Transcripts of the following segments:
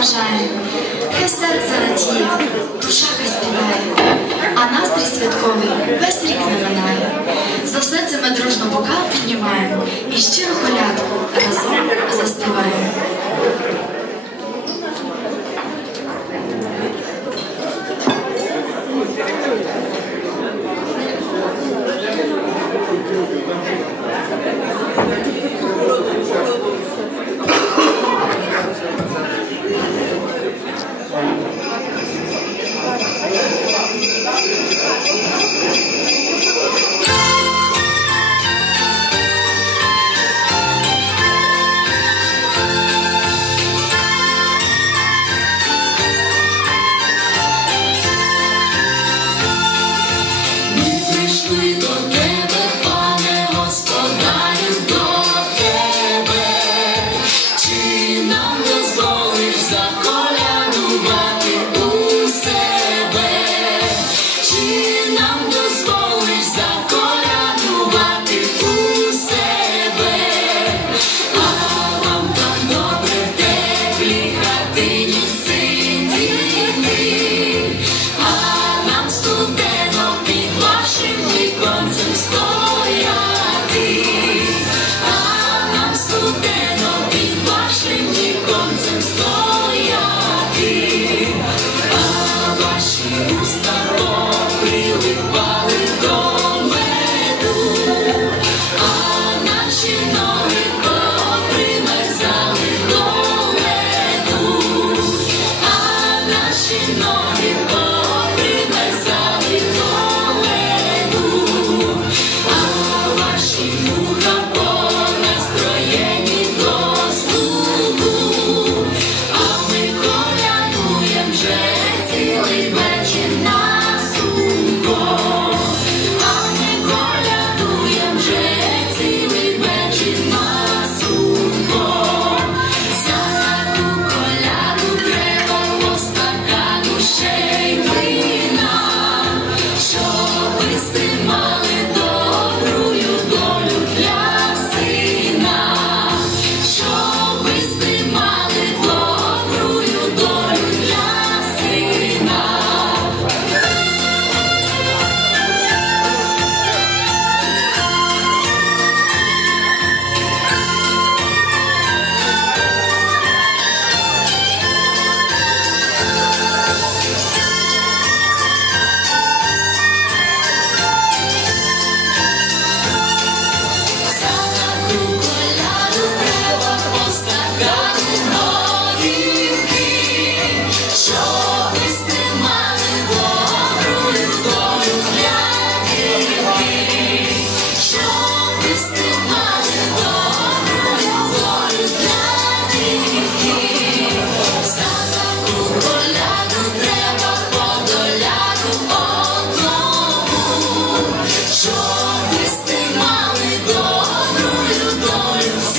бажаємо. Хай серце радіє, душа хай співає, а настрій святковий весь рік не минає. За все це ми дружно бокал піднімаємо і щиро колядку разом заспіваємо.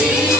see.